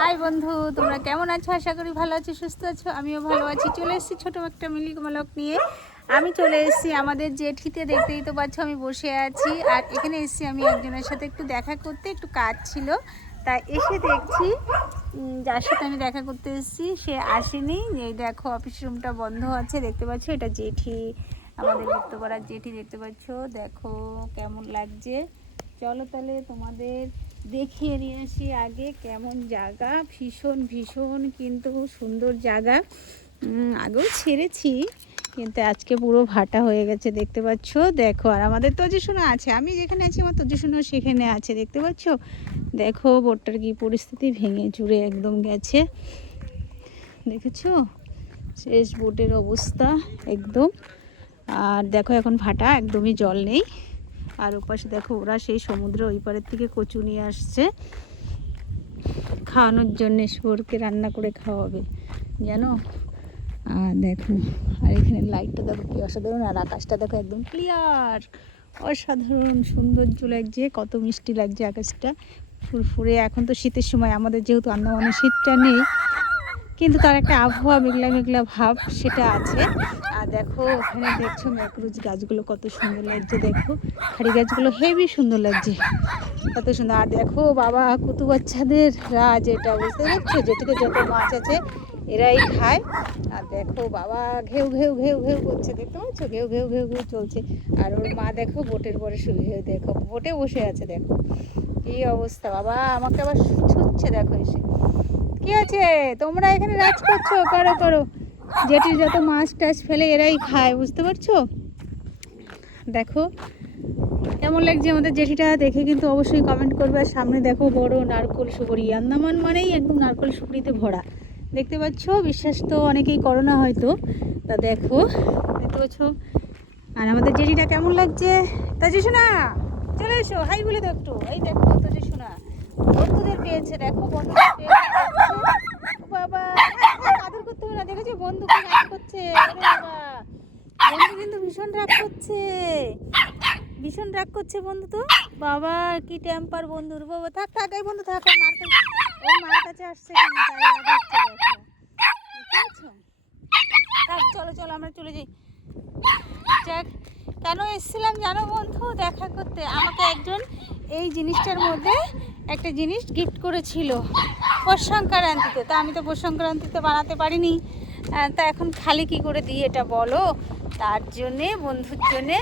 High বন্ধু, তোমরা কেমন আছো? আশা করি ভালো আছো, সুস্থ আছো। আমিও ভালো আছি। চলে এসেছি ছোটো একটা মিলি ব্লগ নিয়ে। আমি চলে এসেছি আমাদের জেঠিতে। দেখতেই তো পাচ্ছ আমি বসে আছি। আর এখানে এসেছি আমি একজনের সাথে একটু দেখা করতে, একটু কাজ ছিল। তাই এসে দেখছি যার সাথে আমি দেখা করতে এসেছি সে আসেনি। এই দেখো অফিস রুমটা বন্ধ আছে, দেখতে পাচ্ছ। এটা জেঠি, আমাদের উত্তরপাড়ার জেঠি, দেখতে পাচ্ছ। দেখো কেমন লাগছে। চলো তাহলে তোমাদের দেখিয়ে নিয়ে আসি আগে কেমন জায়গা। ভীষণ ভীষণ কিন্তু সুন্দর জায়গা। আগেও ছেড়েছি কিন্তু আজকে পুরো ভাটা হয়ে গেছে, দেখতে পাচ্ছ। দেখো আর আমাদের তজুসোনা আছে, আমি যেখানে আছি আমার তজুসোনা সেখানে আছে, দেখতে পাচ্ছ। দেখো বোটটার কি পরিস্থিতি, ভেঙে চুরে একদম গেছে, দেখেছো। শেষ বোটের অবস্থা একদম। আর দেখো এখন ভাটা, একদমই জল নেই। আর ওপাশে দেখো ওরা সেই সমুদ্র ওই পারের থেকে কচু নিয়ে আসছে খাওয়ানোর জন্যে, শুয়োরকে রান্না করে খাওয়াবে জানো। আর দেখো, আর এখানে লাইটটা দেখো কি অসাধারণ। আর আকাশটা দেখো একদম ক্লিয়ার, অসাধারণ সৌন্দর্য লাগছে, কত মিষ্টি লাগছে আকাশটা ফুরফুরে। এখন তো শীতের সময়, আমাদের যেহেতু আন্দামানে শীতটা নেই, কিন্তু তার একটা আবহাওয়া মেঘলা মেঘলা ভাব সেটা আছে। আর দেখো ওখানে দেখছো ম্যাকরোজ গাছগুলো কত সুন্দর লাগছে। দেখো খাড়ি গাছগুলো হেভি সুন্দর লাগছে, কত সুন্দর। আর দেখো বাবা কুতু বাচ্চাদের রাজ, এটা বুঝতে পারছো। যেটিতে যত মাছ আছে এরাই খায়। আর দেখো বাবা ঘেউ ঘেউ ঘেউ ঘেউ করছে, দেখতে পাচ্ছ, ঘেউ ঘেউ ঘেউ ঘেউ চলছে। আর ওর মা দেখো বোটের পরে শুয়ে, দেখো বোটে বসে আছে। দেখো কি অবস্থা, বাবা আমাকে আবার ছুটছে দেখো এসে। কি আছে, তোমরা এখানে রাজ করছো, করো করো। জেঠির যত মাছ টাছ ফেলে এরাই খায়, বুঝতে পারছো। দেখো কেমন লাগছে আমাদের জেঠিটা, দেখে কিন্তু অবশ্যই কমেন্ট করবে। আর সামনে দেখো বড় নারকোল সুপারি, আন্দামান মানেই একদম নারকোল সুপারিতে ভরা, দেখতে পাচ্ছ। বিশ্বাস তো অনেকেই করো না হয়তো, তা দেখো দেখতে পাচ্ছ। আর আমাদের জেঠিটা কেমন লাগছে। তাজুসোনা চলে এসো, হাই বলে দাও একটু। এই দেখো তাজুসোনা বন্ধুদের পেয়েছে, দেখো বন্ধুদের পেয়েছে। বাবা আদর করতে হবে না, দেখেছো বন্ধু কি রাগ করছে। বাবা বন্ধু কিন্তু ভীষণ রাগ করছে, ভীষণ রাগ করছে বন্ধু তো। বাবা কি টেম্পার বন্ধুর। বাবা থাক থাক, এই বন্ধু থাক, ওর মায়ের কাছে আসছে কেন, তাই রাগ হচ্ছে। দেখো থাক, চলো চলো আমরা চলে যাই। যাক, কেন এসেছিলাম জানো বন্ধু, দেখা করতে। আমাকে একজন এই জিনিসটার মধ্যে একটা জিনিস গিফট করেছিল পৌষ সংক্রান্তিতে। তা আমি তো পৌষ সংক্রান্তিতে বানাতে পারিনি, তা এখন খালি কি করে দিই এটা বলো। তার জন্যে বন্ধুর জন্যে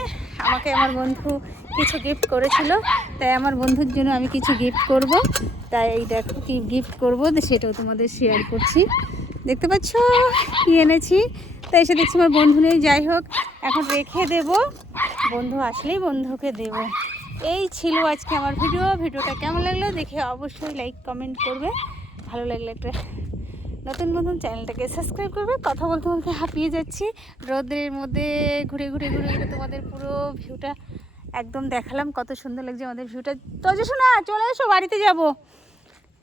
আমাকে আমার বন্ধু কিছু গিফট করেছিল, তাই আমার বন্ধুর জন্য আমি কিছু গিফট করব। তাই এই দেখো কি গিফট করবো, সেটাও তোমাদের শেয়ার করছি। দেখতে পাচ্ছ কি এনেছি। তাই এসে দেখছি আমার বন্ধু নেই, যাই হোক এখন রেখে দেব, বন্ধু আসলেই বন্ধুকে দেব। এই ছিল আজকে আমার ভিডিওটা কেমন লাগলো দেখে অবশ্যই লাইক কমেন্ট করবে। ভালো লাগলে একটা নতুন নতুন চ্যানেলটাকে সাবস্ক্রাইব করবে। কথা বলতে বলতে হাঁপিয়ে যাচ্ছি, রোদের মধ্যে ঘুরে ঘুরে ঘুরে ঘুরে তোমাদের পুরো ভিউটা একদম দেখালাম, কত সুন্দর লাগছে আমাদের ভিউটা। তজুসোনা চলে এসো, বাড়িতে যাব।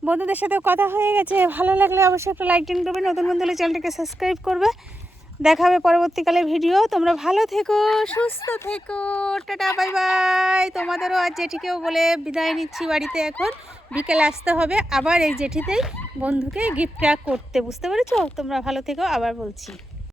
বন্ধুদের সাথেও কথা হয়ে গেছে। ভালো লাগলে অবশ্যই একটা লাইক টেন করবে, নতুন বন্ধু হলে চ্যানেলটাকে সাবস্ক্রাইব করবে। দেখা হবে পরবর্তীকালে ভিডিও। তোমরা ভালো থেকো, সুস্থ থেকো, টাটা বাই বাই। তোমাদেরও আর জেঠিকেও বলে বিদায় নিচ্ছি বাড়িতে। এখন বিকেলে আসতে হবে আবার এই জেঠিতেই বন্ধুকে গিফট করতে, বুঝতে পেরেছো। তোমরা ভালো থেকো, আবার বলছি।